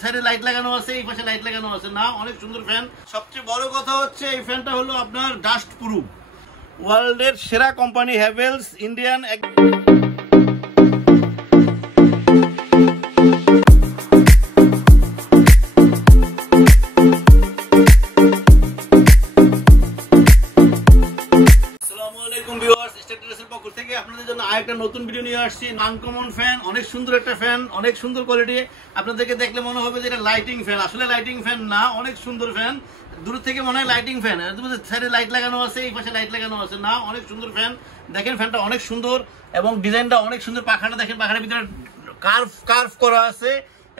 সাইডে লাইট লাগানো আছে, এই পাশে লাইট লাগানো আছে না, অনেক সুন্দর ফ্যান। সবচেয়ে বড় কথা হচ্ছে এই ফ্যানটা হলো আপনার ডাস্ট প্রুফ। ওয়ার্ল্ডের সেরা কোম্পানি হ্যাভেলস ইন্ডিয়ান। আপনাদের জন্য আরেকটা নতুন ভিডিও নিয়ে আসছি। আনকমন ফ্যান, অনেক সুন্দর একটা ফ্যান, অনেক সুন্দর কোয়ালিটি। আপনাদেরকে দেখলে মনে হবে যে এটা লাইটিং ফ্যান, আসলে লাইটিং ফ্যান না, অনেক সুন্দর ফ্যান। দূর থেকে মনে হয় লাইটিং ফ্যান, সাইডে লাইট লাগানো আছে, এই পাশে লাইট লাগানো আছে না, অনেক সুন্দর ফ্যান। দেখেন ফ্যানটা অনেক সুন্দর এবং ডিজাইনটা অনেক সুন্দর। পাখাটা দেখেন, পাখাটার ভিতরে কার্ভ করা আছে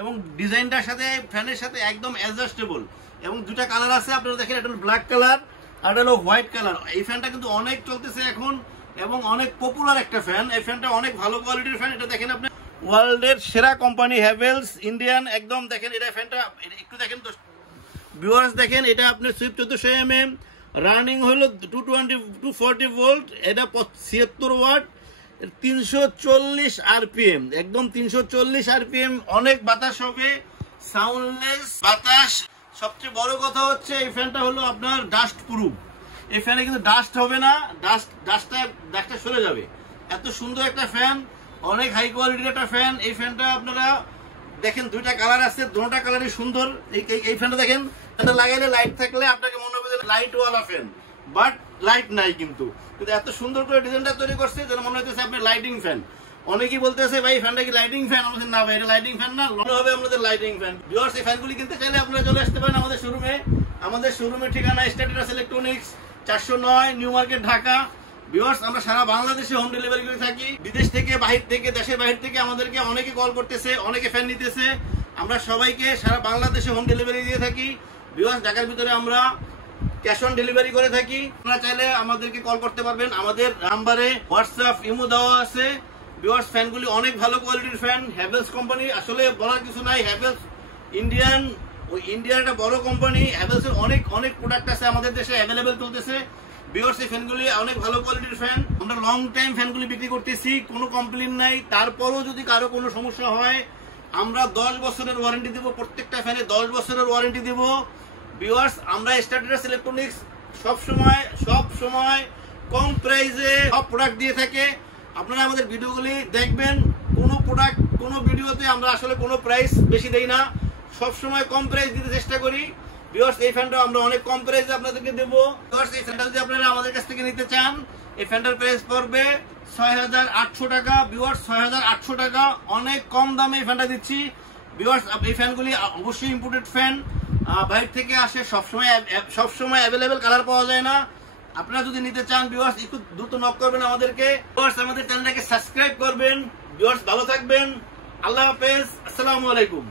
এবং ডিজাইনটার সাথে ফ্যানের সাথে একদম অ্যাডজাস্টেবল। এবং দুটা কালার আছে, আপনারা দেখেন, একটা হলো ব্ল্যাক কালার আর একটা হলো হোয়াইট কালার। এই ফ্যানটা কিন্তু অনেক চলতেছে এখন এবং অনেক পপুলার একটা ফ্যান। এই ফ্যানটা অনেক ভালো কোয়ালিটির ফ্যান। এটা দেখেন আপনি, ওয়ার্ল্ডের সেরা কোম্পানি হ্যাভেলস ইন্ডিয়ান, একদম দেখেন এটা ফ্যানটা একটু দেখেন তো ভিউয়ার্স, দেখেন এটা আপনার সুইপ 1400 mm, রানিং হলো 240 ভোল্ট, এটা 76 ওয়াট, 340 RPM, একদম 340 RPM। অনেক বাতাস হবে, সাউন্ডলেস বাতাস। সবচেয়ে বড় কথা হচ্ছে এই ফ্যানটা হলো আপনার ডাস্ট প্রুফ। এই ফ্যানে কিন্তু ডাস্ট হবে না, ডাস্টটা সরে যাবে। এত সুন্দর একটা ফ্যান, অনেক হাই কোয়ালিটির একটা ফ্যান। এই ফ্যানটা আপনারা দেখেন, দুইটা কালার আছে, দুটোটা কালারই সুন্দর। এই ফ্যানটা দেখেন, এটা লাগাইলে লাইট থাকলে আপনাকে মনে হবে যে লাইটওয়ালা ফ্যান, বাট লাইট নাই। কিন্তু এত সুন্দর করে ডিজাইনটা তৈরি করছে যেন মনে হচ্ছে আপনি লাইটিং ফ্যান। অনেকেই বলতেছে ভাই ফ্যানটা কি লাইটিং ফ্যান? আমাদের না ভাই, এটা লাইটিং ফ্যান না, মনে হবে আমাদের লাইটিং ফ্যান। ভিউয়ার্স, এই ফ্যানগুলি কিনতে চাইলে আপনারা চলে আসতে পারেন আমাদের শোরুমে। আমাদের শোরুমের ঠিকানা address electronics, 409 new market, Dhaka. Viewers, আমরা সারা বাংলাদেশে হোম ডেলিভারি করে থাকি। বিদেশ থেকে, বাহির থেকে, দেশের বাহির থেকে আমাদেরকে অনেকে কল করতেছে, অনেকে ফ্যান নিতেছে। আমরা সবাইকে সারা বাংলাদেশে হোম ডেলিভারি দিয়ে থাকি। ভিউয়ার্স, ঢাকার ভিতরে আমরা ক্যাশ অন ডেলিভারি করে থাকি। আপনারা চাইলে আমাদেরকে কল করতে পারবেন, আমাদের নাম্বারে হোয়াটসঅ্যাপ, ইমো দেওয়া আছে। ভিউয়ার্স, ফ্যানগুলি অনেক ভালো কোয়ালিটির ফ্যান। হ্যাভেলস কোম্পানি, আসলে বলার কিছু নাই। হ্যাভেলস ইন্ডিয়ান, ওই ইন্ডিয়ার একটা বড় কোম্পানি। হ্যাভেলসের অনেক প্রোডাক্ট আছে আমাদের দেশে অ্যাভেলেবেল চলতেছে। ভিউয়ার্স, এই ফ্যানগুলি অনেক ভালো কোয়ালিটির ফ্যান। আমরা লং টাইম ফ্যানগুলি বিক্রি করতেছি, কোনো কমপ্লেইন নাই। তারপরও যদি কারো কোনো সমস্যা হয়, আমরা 10 বছরের ওয়ারেন্টি দিব। প্রত্যেকটা ফ্যানে 10 বছরের ওয়ারেন্টি দিব। ভিউয়ার্স, আমরা আড্রেস ইলেকট্রনিক্স সবসময় কম প্রাইসে সব প্রোডাক্ট দিয়ে থাকে। আপনারা আমাদের ভিডিওগুলি দেখবেন, কোনো ভিডিওতে আমরা আসলে কোনো প্রাইস বেশি দেই না, সবসময় কম প্রাইস দিতে চেষ্টা করি। ভিউয়ার্স, এই ফ্যানটা আমরা অনেক কম প্রাইসে আপনাদেরকে দেবো। ভিউয়ার্স, এই ফ্যানটা যদি আপনারা আমাদের কাছ থেকে নিতে চান, এই ফ্যানটার প্রাইস পড়বে 6800 টাকা। ভিউয়ার্স, 6800 টাকা, অনেক কম দামে এই ফ্যানটা দিচ্ছি। ভিউয়ার্স, এই ফ্যানগুলি অবশ্যই ইম্পোর্টেড ফ্যান, বাইরে থেকে আসে, সবসময় অ্যাভেলেবেল কালার পাওয়া যায় না। আপনারা যদি নিতে চান ভিউয়ার্স, একটু দ্রুত নক করবেন আমাদেরকে। ভিউয়ার্স, আমাদের চ্যানেলটাকে সাবস্ক্রাইব করবেন। ভিউয়ার্স, ভালো থাকবেন, আল্লাহ হাফেজ, আসসালামু আলাইকুম।